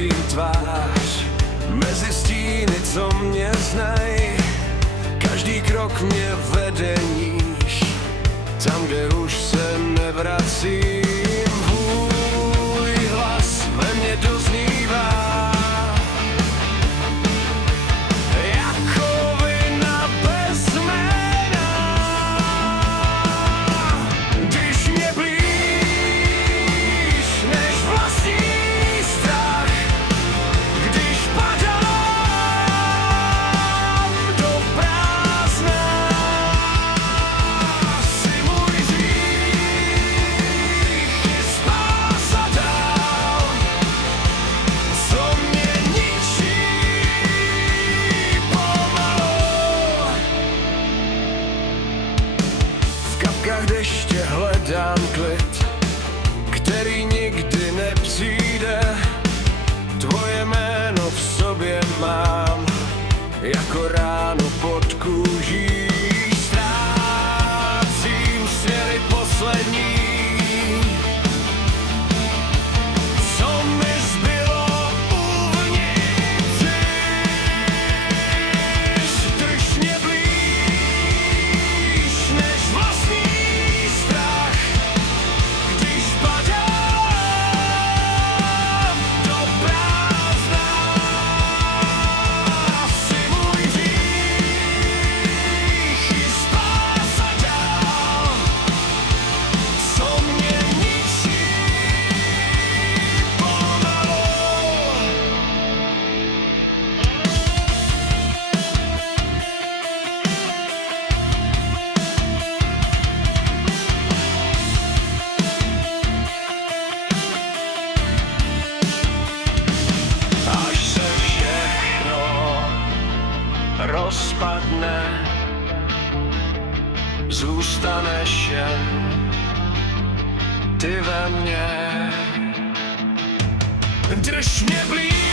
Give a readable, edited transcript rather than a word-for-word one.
vrací tvář mezi stíny, co mě znají. Každý krok mě vede níž, tam, kde už se nevracím. Tvůj hlas ve mně doznívá jako vina bez jména. Když mě blíž než vlastní strach, když padám do prázdna, jsi můj dých i spása dál, co mě ničí pomalu. V kapkách deště hledám klid, který nikdy nepřijde. Tvoje jméno v sobě mám, jako ránu pod kůží. Ztrácím směry poslední, co mi zbylo uvnitř. Drž mě blíž než vlastní strach, když padám do prázdna. Jsi můj dých i spása dál, co mě ničí pomalu. Až se všechno rozpadne, zůstaneš jen ty ve mně. Drž mě blíž